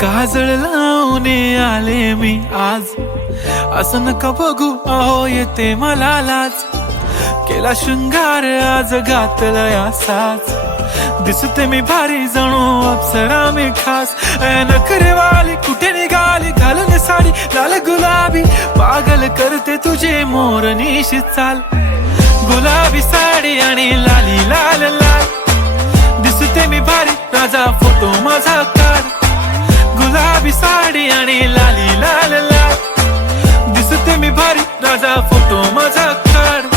काजळ लावून आले मी आज, असं नका बघू अहो येते मला लाज. केला शृंगार आज घातला असाच, दिसते मी भारी जणू अप्सरा मी खास. नखरेवाली कुठे निघाली घालून साडी लाल गुलाबी, पागल करते तुझे मोरनीशी चाल. गुलाबी साडी आणि लाली लाल लाल, दिसते मी भारी राजा फोटो माझा काढ. गुलाबी साडी आणि लाली लाल लाल, दिसते मी भारी राजा फोटो माझा काढ.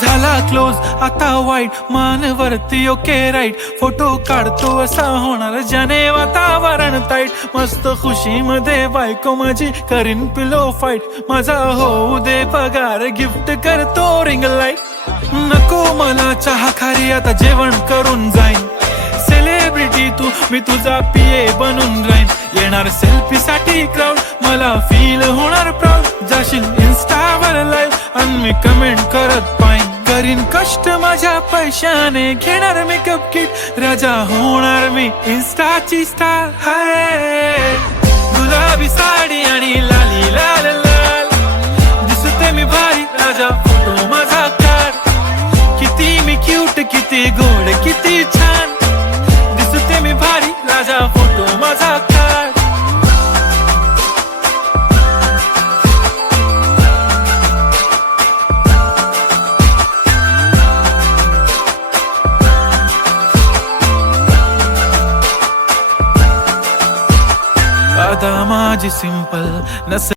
झाला क्लोज आता वाईट, मान वरती ओके राईट. फोटो काढतो असा होणार ज्याने वातावरण ताईट. मस्त खुशी मध्ये बायको माझी करीन पिलो फाईट. माझा होऊ दे पगार गिफ्ट करतो रिंग लाईट. नको मला चहा खारी आता जेवण करून जाईन. सेलिब्रिटी तू मी तुझा पिये बनून राहीन. येणार सेल्फी साठी क्राऊड मला फील होणार प्राऊड. जाशील इन्स्टावर लाईव्ह आणि मी कमेंट करत पाईन. करीन कष्ट माझ्या पैशाने घेणार मेकअप किट. राजा होणार मी इन्स्टाची स्टार. हाय गुलाबी साडी आणि लाली लाल लाल, दिसते मी भारी राजा फोटो माझा काढ. किती मी क्यूट किती गोड किती छान, दिसते मी भारी राजा फोटो माझा काढ. आता माझी सिंपल नस